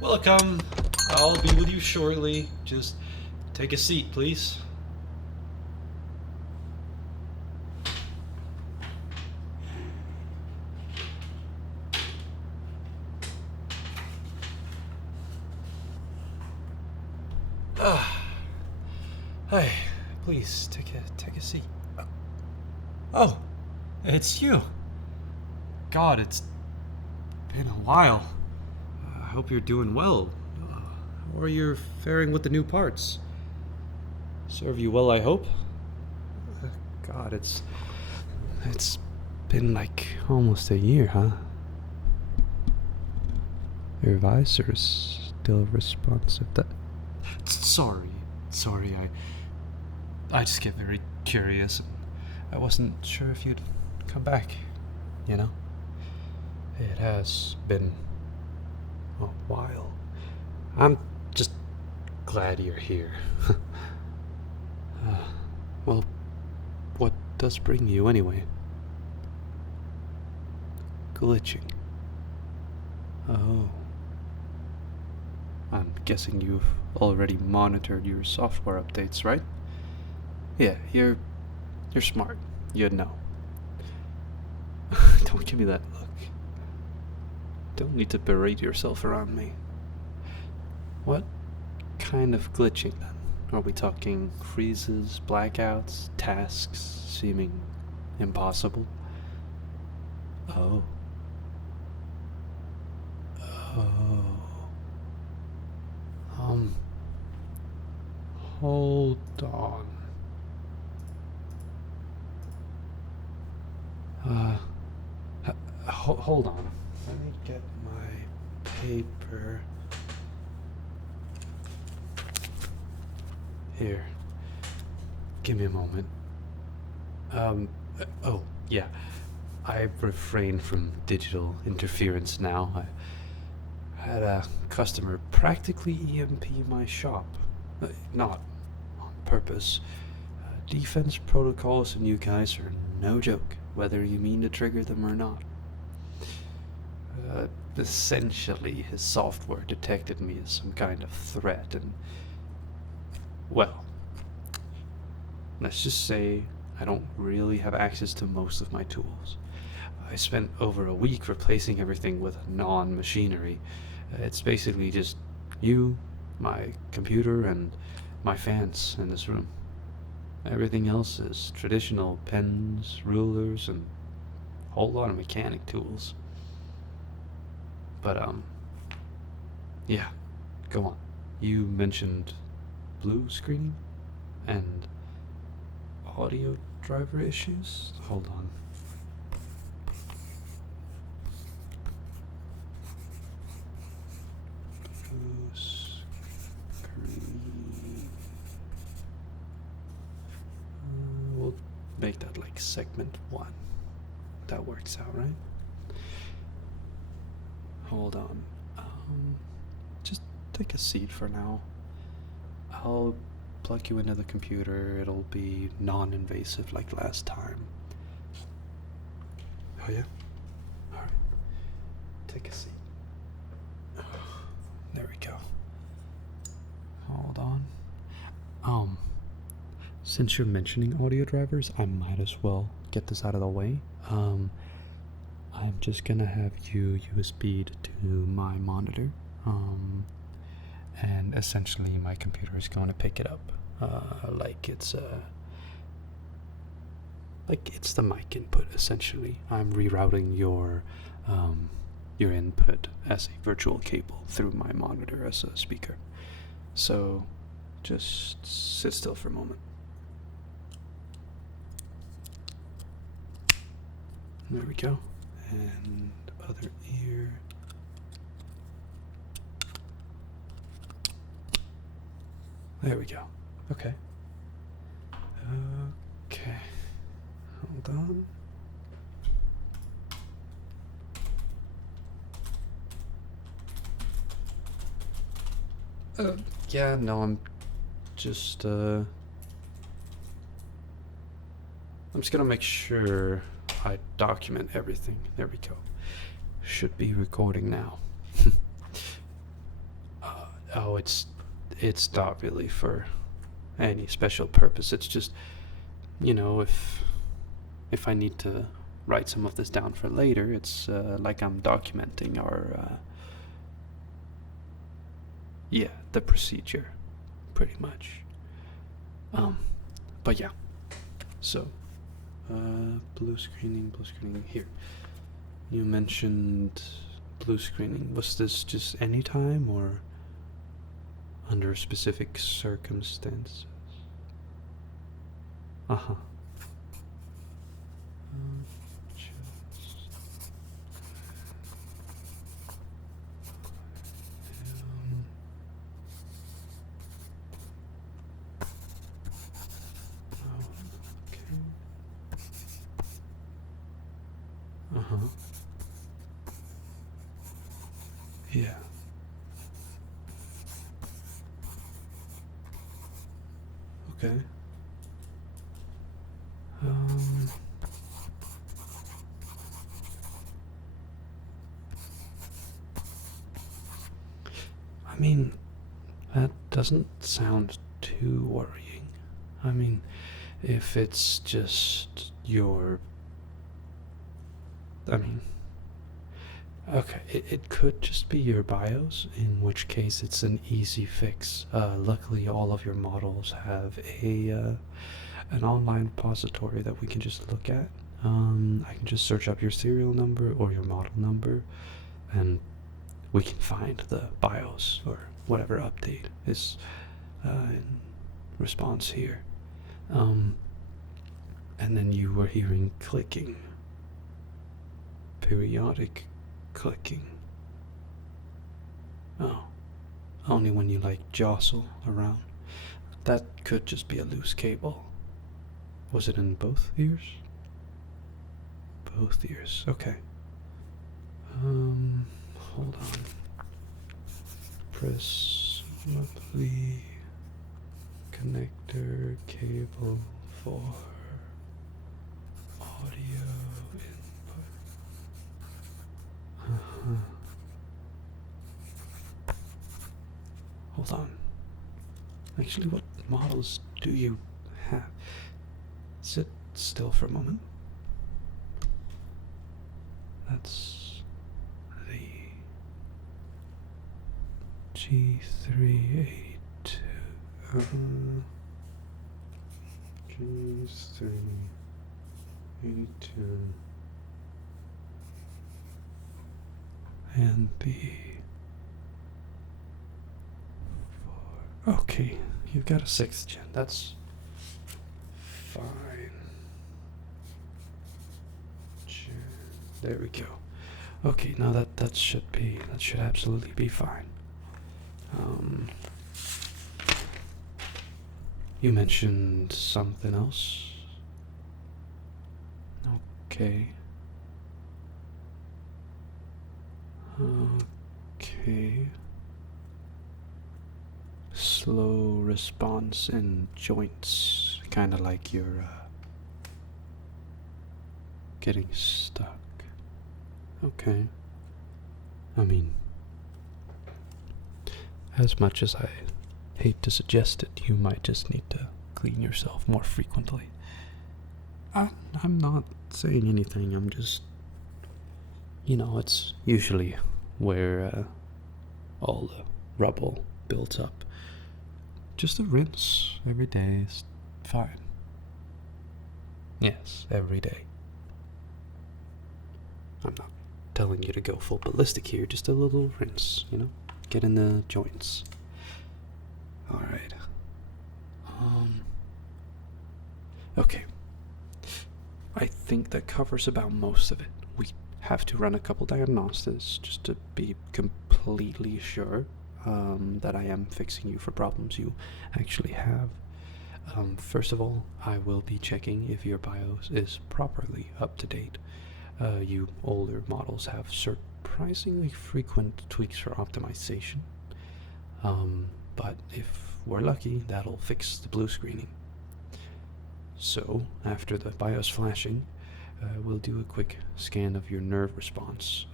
Welcome. I'll be with you shortly. Just take a seat, please. Hi. Please take a seat. Oh, it's you. God, it's been a while. I hope you're doing well. How are you faring with the new parts? Serve you well, I hope. God, it's been like almost a year, huh? Your Visor's still responsive. Sorry. I just get very curious. I wasn't sure if you'd come back. You know, it has been a while. I'm just glad you're here. Well, what does bring you anyway? Glitching. Oh. I'm guessing you've already monitored your software updates, right? Yeah, you're smart. You'd know. Don't give me that look. Don't need to berate yourself around me. What kind of glitching then? Are we talking freezes, blackouts, tasks seeming impossible? Oh. Hold on. Hold on. Let me get my paper. Here. Give me a moment. Oh, yeah. I refrain from digital interference now. I had a customer practically EMP my shop. Not on purpose. Defense protocols and you guys are no joke, whether you mean to trigger them or not. Essentially, his software detected me as some kind of threat, and, well, let's just say I don't really have access to most of my tools. I spent over a week replacing everything with non-machinery. It's basically just you, my computer, and my fans in this room. Everything else is traditional pens, rulers, and a whole lot of mechanic tools. But, yeah, go on. You mentioned blue screening and audio driver issues? Hold on. Blue screen. We'll make that like segment 1. That works out, right? Hold on. Just take a seat for now. I'll plug you into the computer. It'll be non-invasive like last time. Oh yeah? Alright. Take a seat. There we go. Hold on. Since you're mentioning audio drivers, I might as well get this out of the way. I'm just gonna have you USB'd to my monitor, and essentially my computer is going to pick it up, like it's the mic input. Essentially, I'm rerouting your input as a virtual cable through my monitor as a speaker. So, just sit still for a moment. There we go. And other ear. There we go. Okay. Okay. Hold on. Yeah, no, I'm just, I'm just gonna make sure I document everything. There we go. Should be recording now. Oh, it's not really for any special purpose. It's just, you know, if I need to write some of this down for later, it's like I'm documenting our, yeah, the procedure, pretty much. But yeah, so, blue screening here. You mentioned blue screening. Was this just any time or under specific circumstances? Uh-huh. Uh-huh. Yeah. Okay. I mean, that doesn't sound too worrying. I mean, if it's just your... I mean... Okay, it could just be your BIOS, in which case it's an easy fix. Luckily, all of your models have an online repository that we can just look at. I can just search up your serial number or your model number, and we can find the BIOS or whatever update is in response here. And then you were hearing clicking, periodic clicking. Oh, only when you like jostle around. That could just be a loose cable. Was it in both ears? Both ears, okay. Hold on. Presumably connector cable for audio input. Hold on. Actually, what models do you have? Sit still for a moment. That's the G382. G382. And the... Okay, you've got a 6th gen. That's fine. There we go. Okay, now that should absolutely be fine. You mentioned something else. Okay. Okay. Slow response in joints, kind of like you're getting stuck. Okay. I mean, as much as I hate to suggest it, you might just need to clean yourself more frequently. I'm not saying anything, I'm just... You know, it's usually where all the rubble builds up. Just a rinse every day is fine. Yes, every day. I'm not telling you to go full ballistic here, just a little rinse, you know? Get in the joints. Alright. Okay. I think that covers about most of it. We have to run a couple diagnostics just to be completely sure. that I am fixing you for problems you actually have. First of all, I will be checking if your BIOS is properly up to date. You older models have surprisingly frequent tweaks for optimization. But if we're lucky, that'll fix the blue screening. So, after the BIOS flashing, we'll do a quick scan of your nerve response.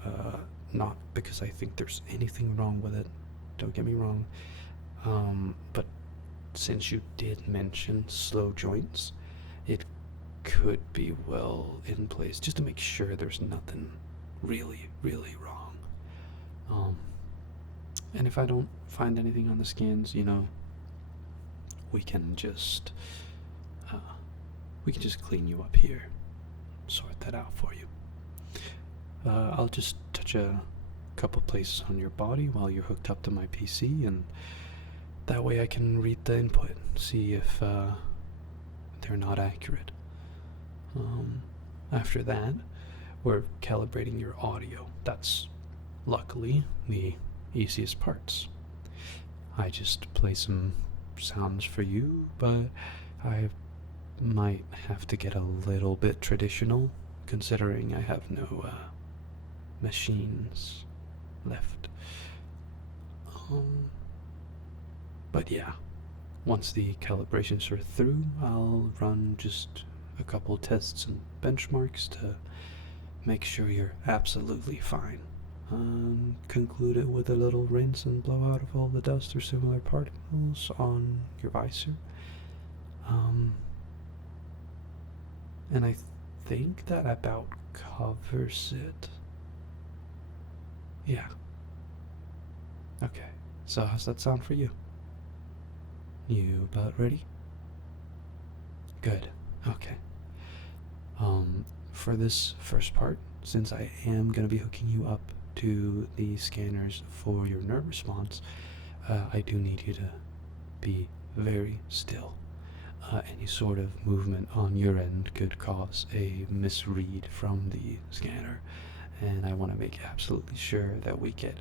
Not because I think there's anything wrong with it, don't get me wrong, but since you did mention slow joints, it could be well in place just to make sure there's nothing really, really wrong. And if I don't find anything on the scans, we can just clean you up here, sort that out for you. I'll just touch a couple places on your body while you're hooked up to my PC, and that way I can read the input, see if they're not accurate. After that, we're calibrating your audio. That's luckily the easiest parts. I just play some sounds for you, but I might have to get a little bit traditional, considering I have no machines left. But yeah, once the calibrations are through, I'll run just a couple tests and benchmarks to make sure you're absolutely fine. Conclude it with a little rinse and blow out of all the dust or similar particles on your visor. And I think that about covers it. Yeah. Okay, so how's that sound for you? You about ready? Good. Okay. For this first part, since I am going to be hooking you up to the scanners for your nerve response, I do need you to be very still. Any sort of movement on your end could cause a misread from the scanner, and I want to make absolutely sure that we get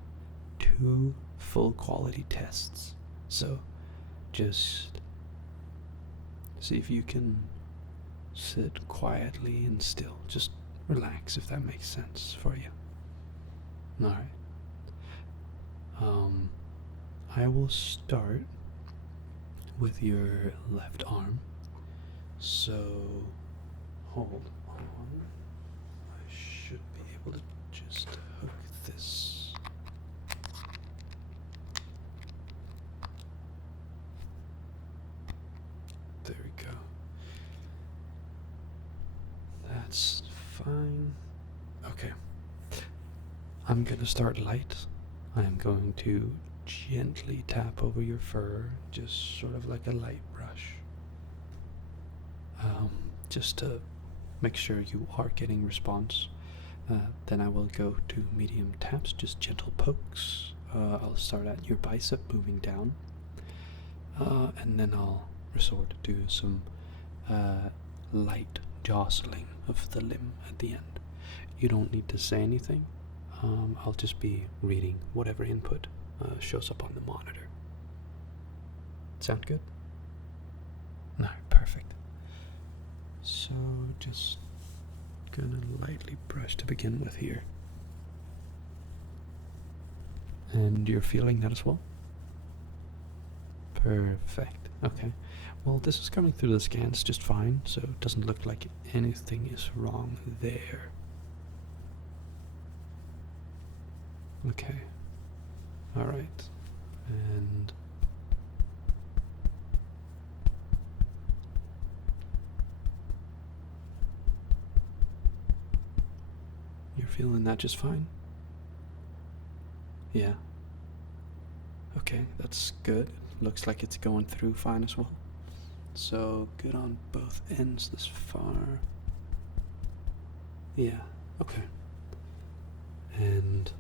2 full quality tests. So just see if you can sit quietly and still. Just relax, if that makes sense for you. Alright. I will start with your left arm. So, hold on. I should be able to just hook this. There we go. That's fine. Okay. I'm gonna start light. I'm going to gently tap over your fur, just sort of like a light brush. Just to make sure you are getting response. Then I will go to medium taps, just gentle pokes. I'll start at your bicep, moving down. And then I'll resort to some light jostling of the limb at the end. You don't need to say anything. I'll just be reading whatever input shows up on the monitor. Sound good? No, perfect. So just gonna lightly brush to begin with here. And you're feeling that as well? Perfect. Okay. Well, this is coming through the scans just fine, so it doesn't look like anything is wrong there. Okay. Alright. And you're feeling that just fine? Yeah. Okay, that's good. Looks like it's going through fine as well. So, good on both ends this far. Yeah, okay. And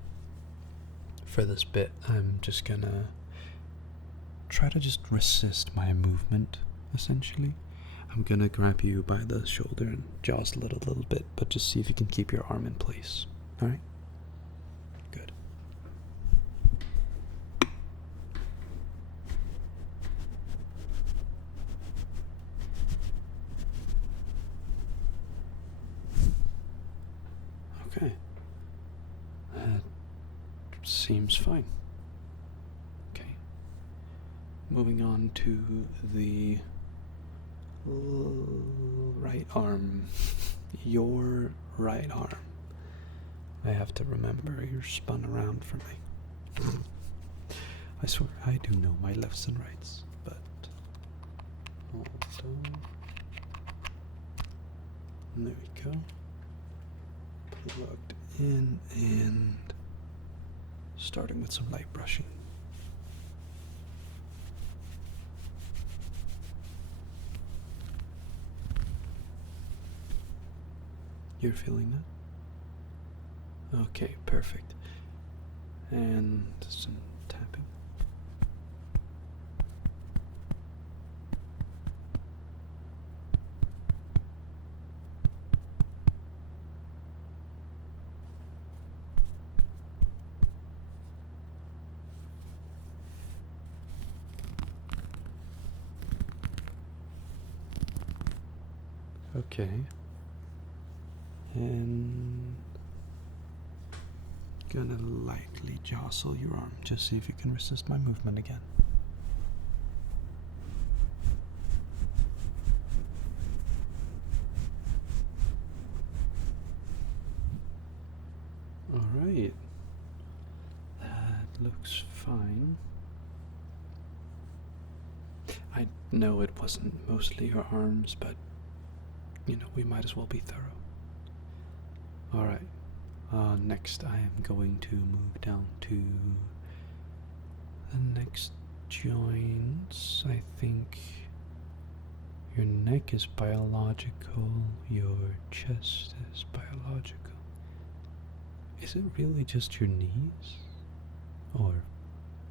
for this bit, I'm just gonna try to just resist my movement, essentially. I'm gonna grab you by the shoulder and jostle it a little bit, but just see if you can keep your arm in place. Alright? Good. Okay. That seems fine. Okay. Moving on to the right arm. Your right arm. I have to remember you're spun around for me. I swear I do know my lefts and rights, but hold on. There we go. Plugged in and starting with some light brushing. You're feeling that? Okay, perfect. And some tapping. Okay. And gonna lightly jostle your arm, just see if you can resist my movement again. Alright. That looks fine. I know it wasn't mostly your arms, but you know, we might as well be thorough. Alright, next I am going to move down to the next joints. I think your neck is biological, your chest is biological. Is it really just your knees? Or,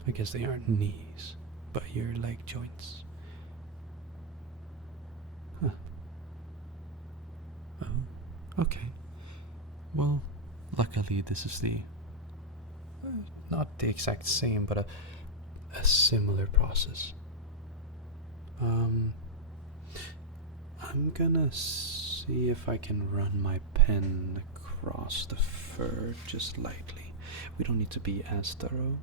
I guess they aren't knees, but your leg joints. Huh. Oh, okay. Well, luckily this is the, not the exact same, but a similar process. I'm gonna see if I can run my pen across the fur just lightly. We don't need to be as thorough.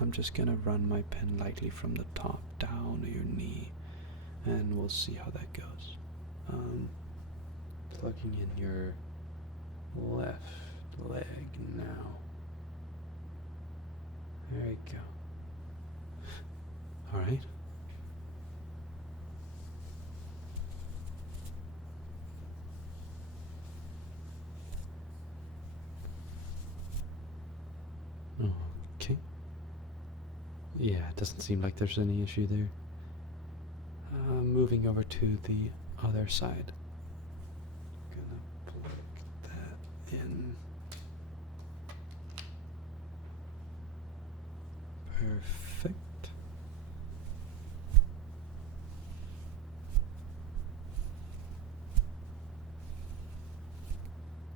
I'm just gonna run my pen lightly from the top down to your knee, and we'll see how that goes. Plugging in your left leg now. There you go. Alright. Okay. Yeah, it doesn't seem like there's any issue there. Moving over to the other side. Gonna plug that in. Perfect.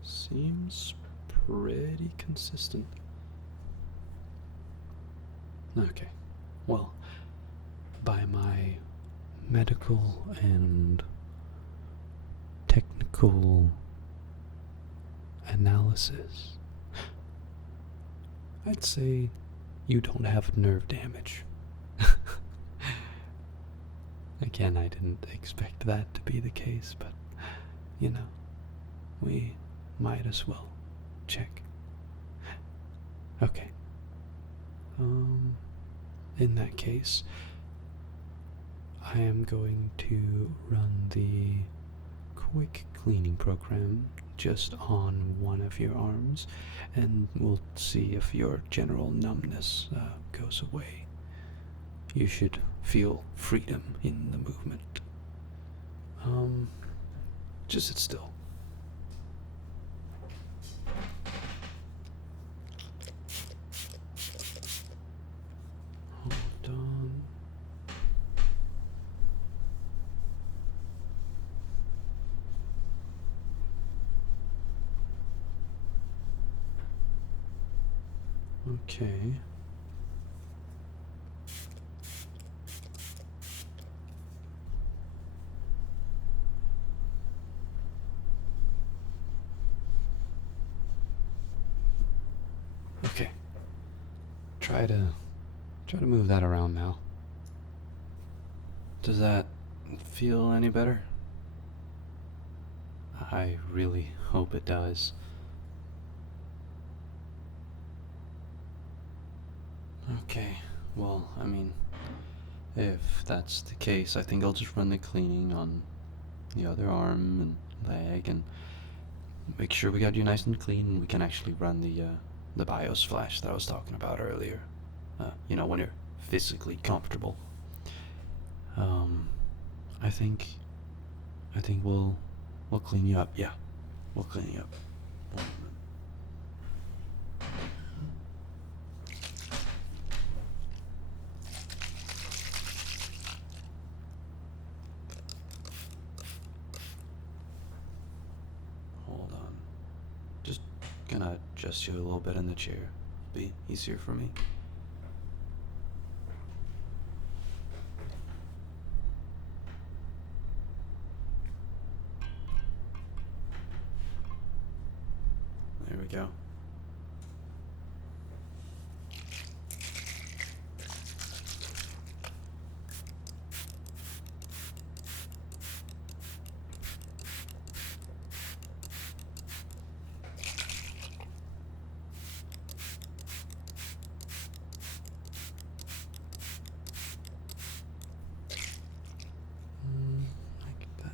Seems pretty consistent. Okay, well, by my medical and technical analysis, I'd say you don't have nerve damage. Again, I didn't expect that to be the case, but, you know, we might as well check. Okay. In that case, I am going to run the quick cleaning program just on one of your arms, and we'll see if your general numbness goes away. You should feel freedom in the movement. Just sit still. Hold on. Okay. Try to move that around now. Does that feel any better? I really hope it does. Okay, well, I mean, if that's the case, I think I'll just run the cleaning on the other arm and leg and make sure we got you nice and clean, and we can actually run the BIOS flash that I was talking about earlier. When you're physically comfortable. I think we'll clean you up. Yeah, we'll clean you up. One moment. Hold on. Just gonna adjust you a little bit in the chair. Be easier for me. There we go. Like that.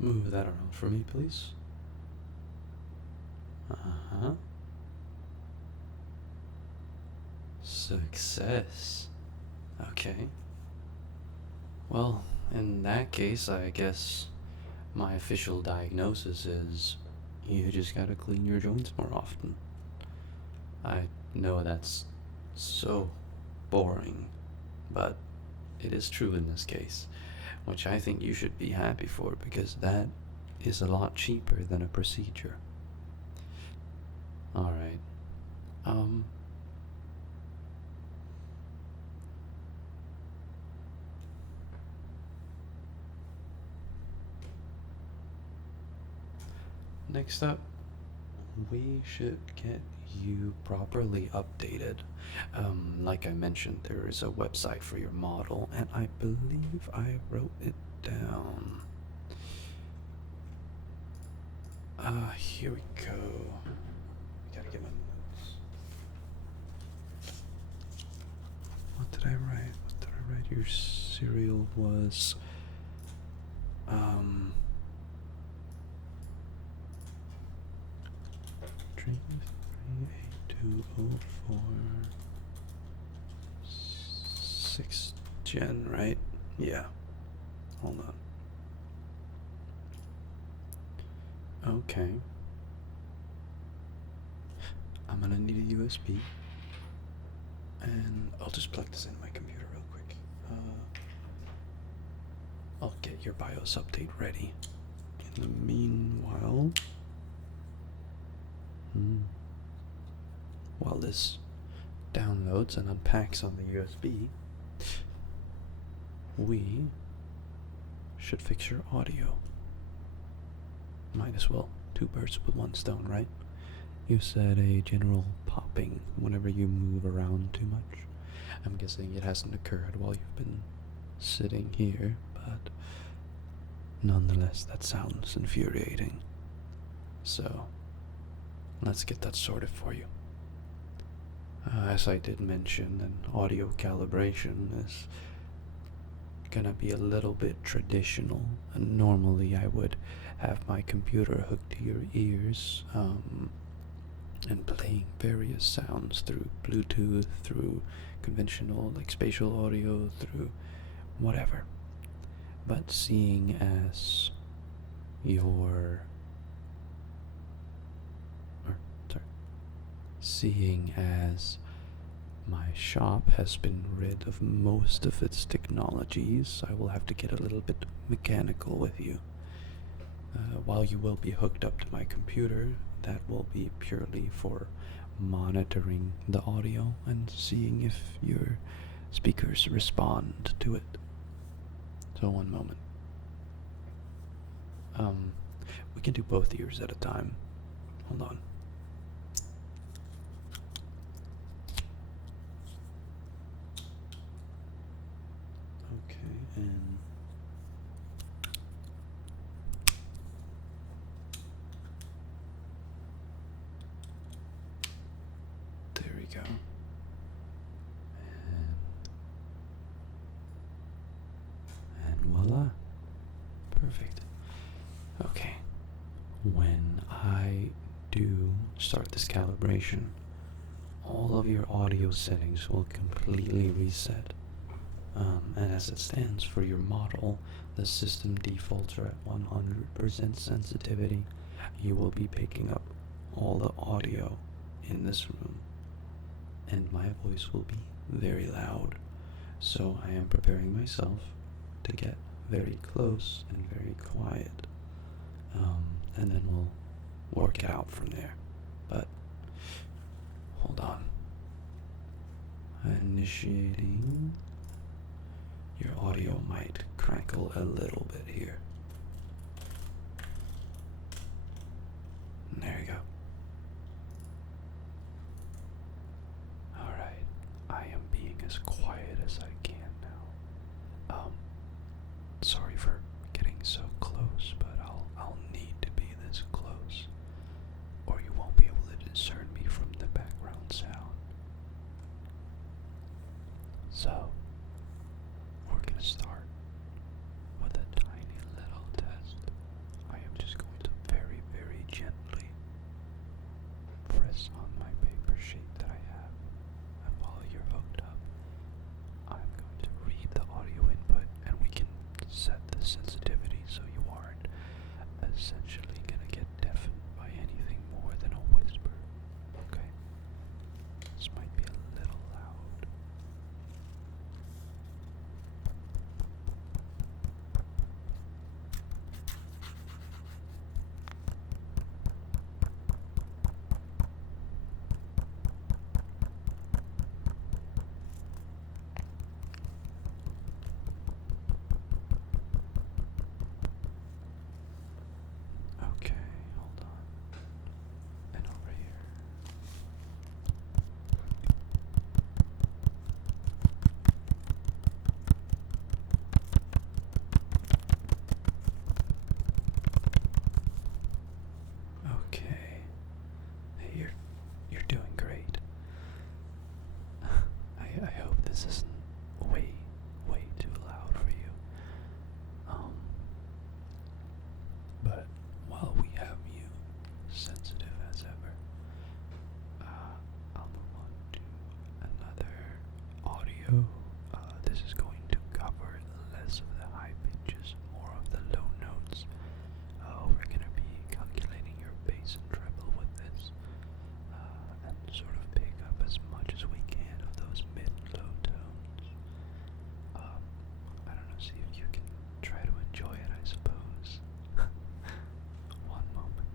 Move that around for me, please. Uh-huh. Success. Okay. Well, in that case, I guess my official diagnosis is you just gotta clean your joints more often. I know that's so boring, but it is true in this case, which I think you should be happy for because that is a lot cheaper than a procedure. Alright. Next up, we should get you properly updated. Like I mentioned, there is a website for your model, and I believe I wrote it down. Here we go. Gotta get my notes. What did I write? Your serial was, 38204 6th gen, right? Yeah. Hold on. Okay. I'm gonna need a USB, and I'll just plug this into my computer real quick. I'll get your BIOS update ready. In the meanwhile, while this downloads and unpacks on the USB, we should fix your audio. Might as well, two birds with one stone, right? You said a general popping whenever you move around too much. I'm guessing it hasn't occurred while you've been sitting here, but nonetheless, that sounds infuriating. So, let's get that sorted for you. As I did mention, an audio calibration is gonna be a little bit traditional, and normally I would have my computer hooked to your ears, and playing various sounds through Bluetooth, through conventional like spatial audio, through whatever. But seeing as my shop has been rid of most of its technologies, I will have to get a little bit mechanical with you. While you will be hooked up to my computer, that will be purely for monitoring the audio and seeing if your speakers respond to it. So one moment. We can do both ears at a time. Hold on. Okay, and there we go. And voila. Perfect. Okay. When I do start this calibration, all of your audio settings will completely reset. And as it stands for your model, the system defaults are at 100% sensitivity. You will be picking up all the audio in this room, and my voice will be very loud. So I am preparing myself to get very close and very quiet. And then we'll work it out from there. But hold on. Initiating. Your audio might crackle a little bit here. There you go. Alright, I am being as quiet as I can now. Sorry for getting so close, but I'll need to be this close, or you won't be able to discern me from the background sound. So, we're gonna start with a tiny little test. I am just going to very, very gently press on my paper sheet that I have, and while you're hooked up, I'm going to read the audio input, and we can set the sensitivity so you aren't essentially gonna get deafened by anything more than a whisper. Okay? This might be a little loud. Okay, hold on. And over here. Okay. Hey, you're doing great. I hope this isn't way too loud for you. But while we have you sensitive as ever, I'll move on to another audio. This is going to cover less of the high pitches, more of the low notes. We're going to be calculating your bass and treble with this, and sort of pick up as much as we can of those mid-low tones. I don't know, see if you can try to enjoy it, I suppose. One moment.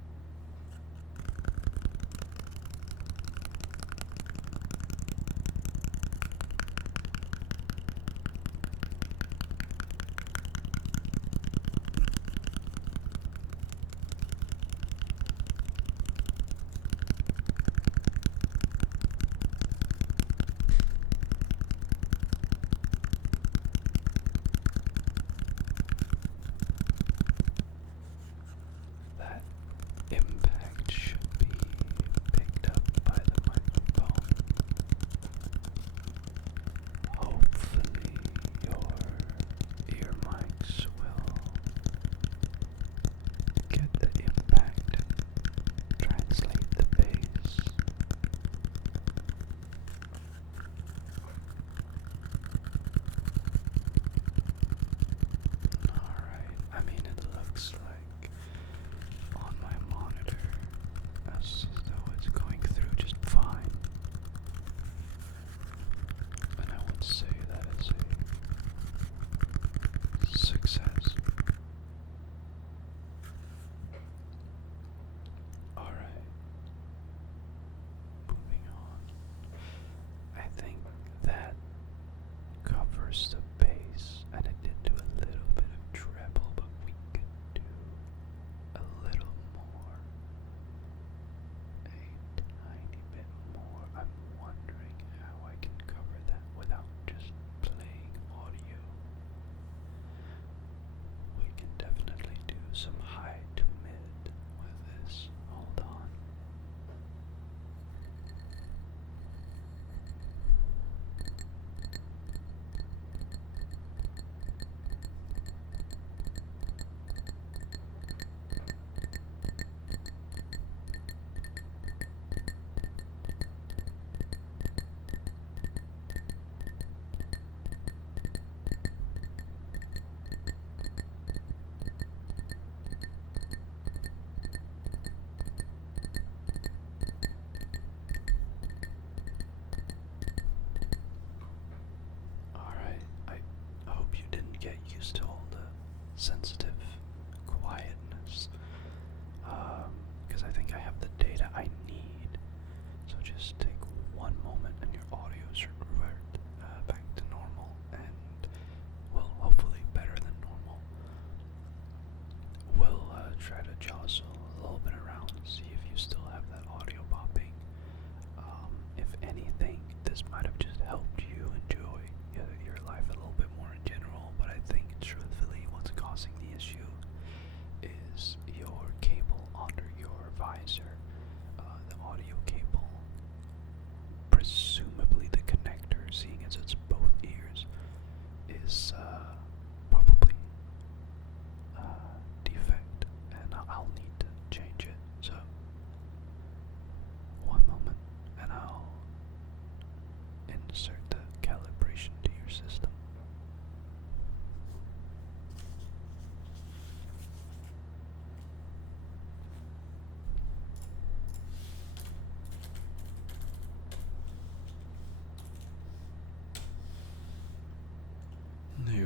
That impact should be picked up by the microphone. Hopefully your ear mics will get the impact and translate the bass. Alright, I mean, it looks like on my monitor as though it's going through just fine. And I would say that is a success. Alright. Moving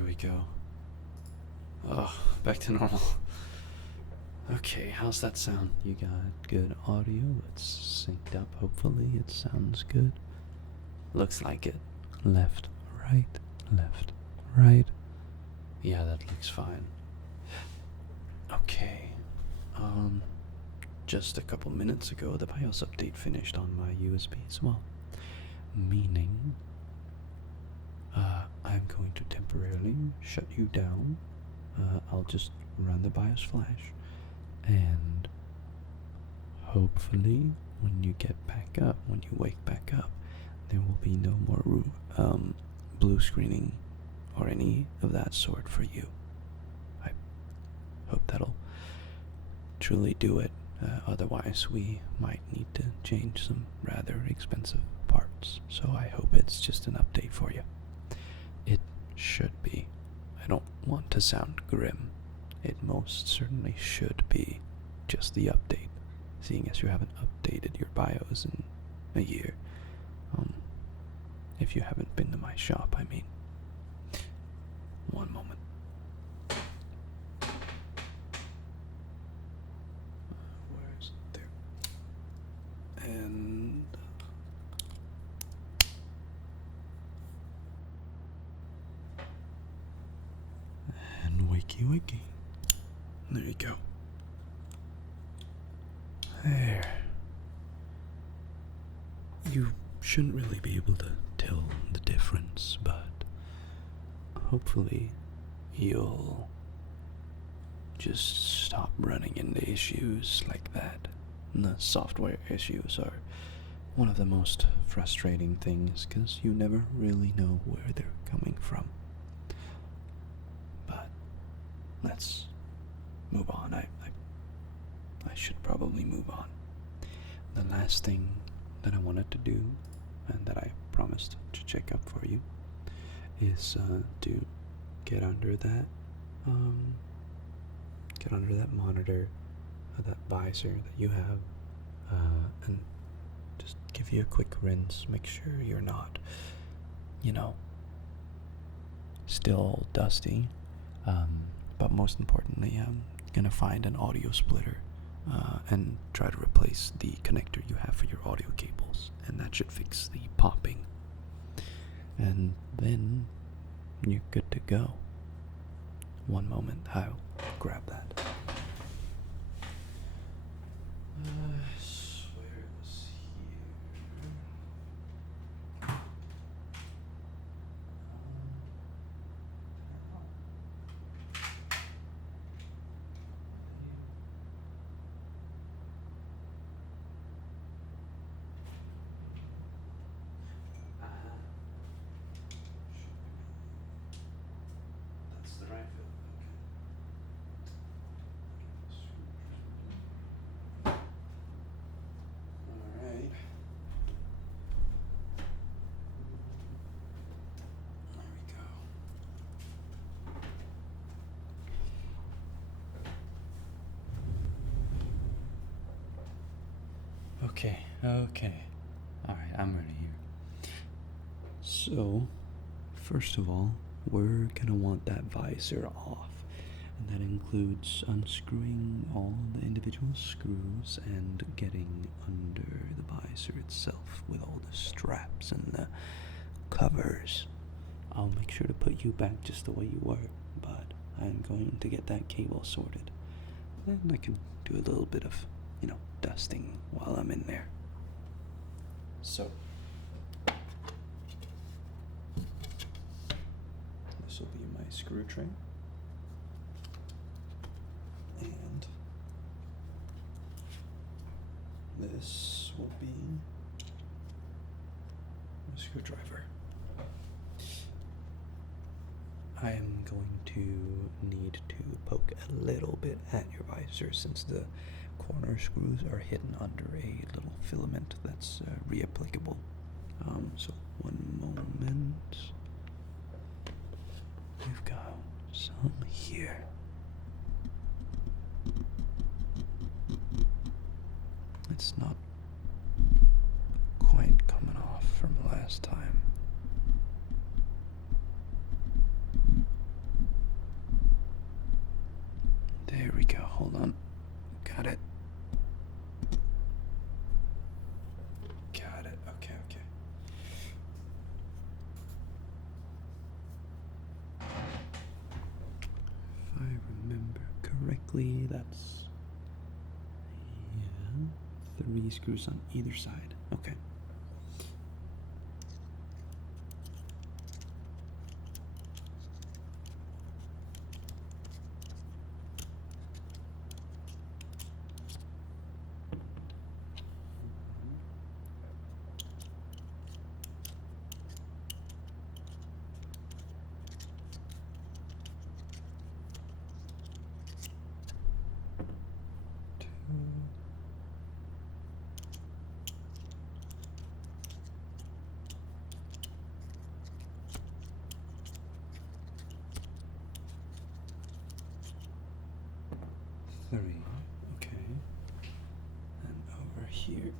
we go. Oh, back to normal. Okay, how's that sound? You got good audio? It's synced up, hopefully. It sounds good. Looks like it. Left, right, left, right. Yeah, that looks fine. Okay. Just a couple minutes ago, the BIOS update finished on my USB as well. Meaning, I'm going to temporarily shut you down. I'll just run the BIOS flash, and hopefully, when you get back up, when you wake back up, there will be no more blue screening or any of that sort for you. I hope that'll truly do it. Otherwise, we might need to change some rather expensive parts. So I hope it's just an update for you. It should be. I don't want to sound grim. It most certainly should be just the update, seeing as you haven't updated your BIOS in a year. If you haven't been to my shop, I mean. One moment. Where is it? There. And wakey. There you go. There. You shouldn't really be able to tell the difference, but hopefully you'll just stop running into issues like that. And the software issues are one of the most frustrating things because you never really know where they're coming from. But let's move on. I should probably move on. The last thing that I wanted to do, and that I promised to check up for you, is to get under that monitor, that visor that you have, and just give you a quick rinse. Make sure you're not, still dusty. But most importantly, I'm gonna find an audio splitter and try to replace the connector you have for your audio cables, and that should fix the popping. And then you're good to go. One moment, I'll grab that. I swear it was here. That's the right field. Alright. There we go. Okay. Alright, I'm ready here. So, first of all, we're gonna want that visor off. And that includes unscrewing all the individual screws and getting under the visor itself with all the straps and the covers. I'll make sure to put you back just the way you were, but I'm going to get that cable sorted. And I can do a little bit of, dusting while I'm in there. So, this will be my screw tray. And this will be a screwdriver. I am going to need to poke a little bit at your visor since the corner screws are hidden under a little filament that's reapplicable. So one moment. We've got some here. It's not quite coming off from last time. on. Got it. Got it. Okay, okay. If I remember correctly, that's, yeah, 3 screws on either side. Okay. Three, okay, and over here.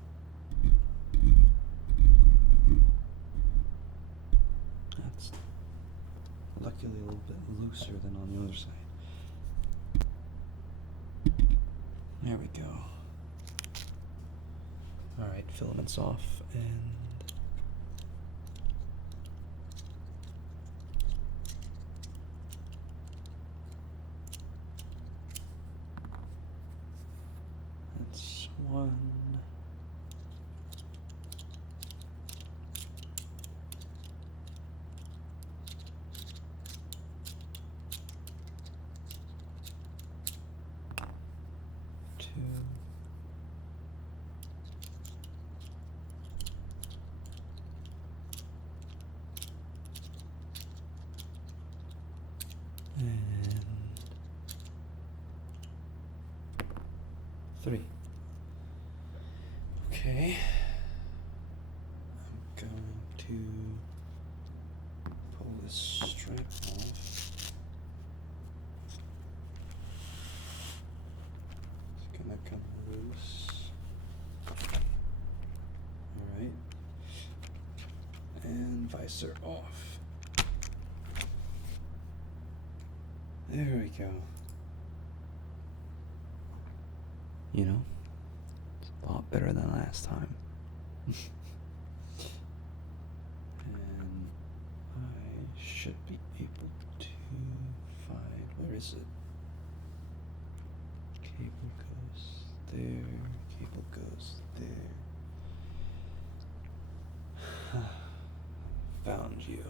That's luckily a little bit looser than on the other side. There we go. Alright, filaments off, and that's one. Two. And 3. Okay. I'm going to pull this strap off. It's gonna come loose. Alright. And visor off. There we go. You know, it's a lot better than last time. And I should be able to find, where is it? Cable goes there, cable goes there. Found you.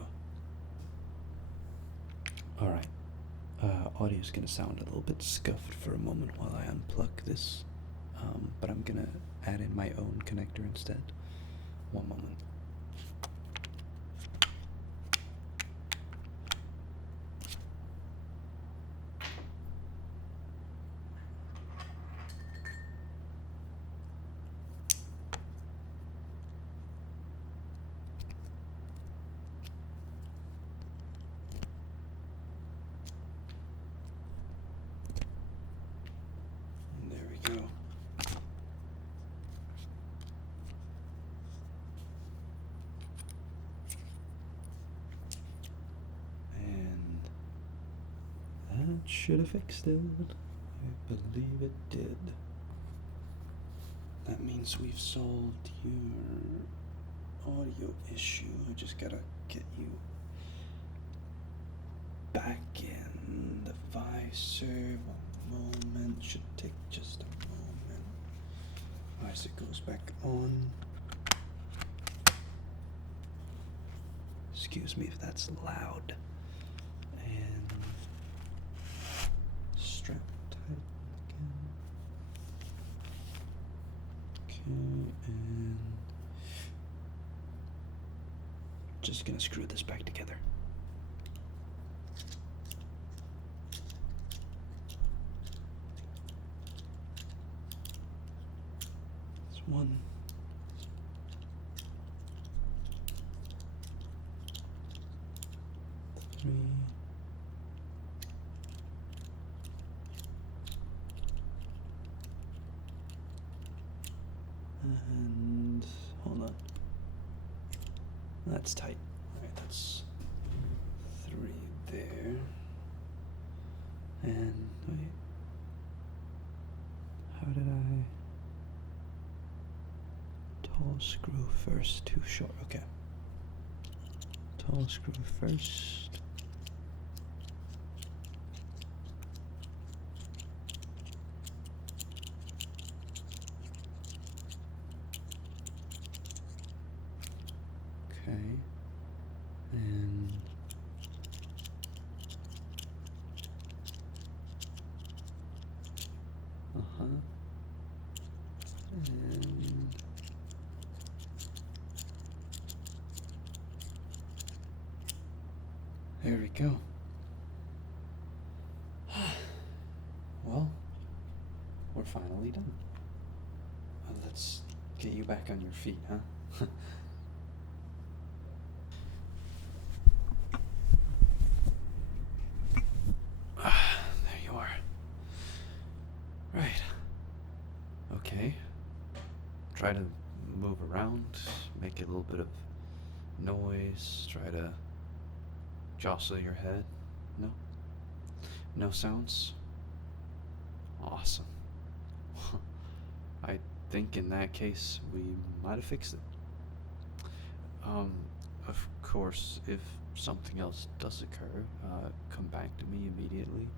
Alright. Audio's gonna sound a little bit scuffed for a moment while I unplug this, but I'm gonna add in my own connector instead. One moment. Go. And that should have fixed it. I believe it did. That means we've solved your audio issue. I just gotta get you back in the visor. One moment, should take just a moment. Visor goes back on. Excuse me if that's loud. And strap tight again. Okay, and just gonna screw this back together. One. Three. And hold on. That's tight. Alright, that's 3 there. And wait. Tall screw first, too short. Okay. Tall screw first. Okay. And and there we go. Well, we're finally done. Let's get you back on your feet, huh? There you are. Right. Okay. Try to move around, make a little bit of noise, try to jostle your head. No? No sounds? Awesome. I think in that case we might have fixed it. Of course, if something else does occur, come back to me immediately.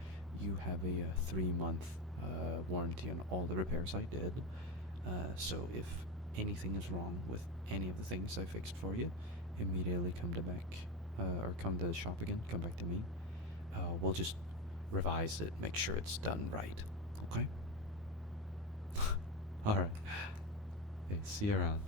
You have a 3-month warranty on all the repairs I did. So if anything is wrong with any of the things I fixed for you, immediately come to the shop again. Come back to me. We'll just revise it, make sure it's done right. Okay. All right. Hey, see you around.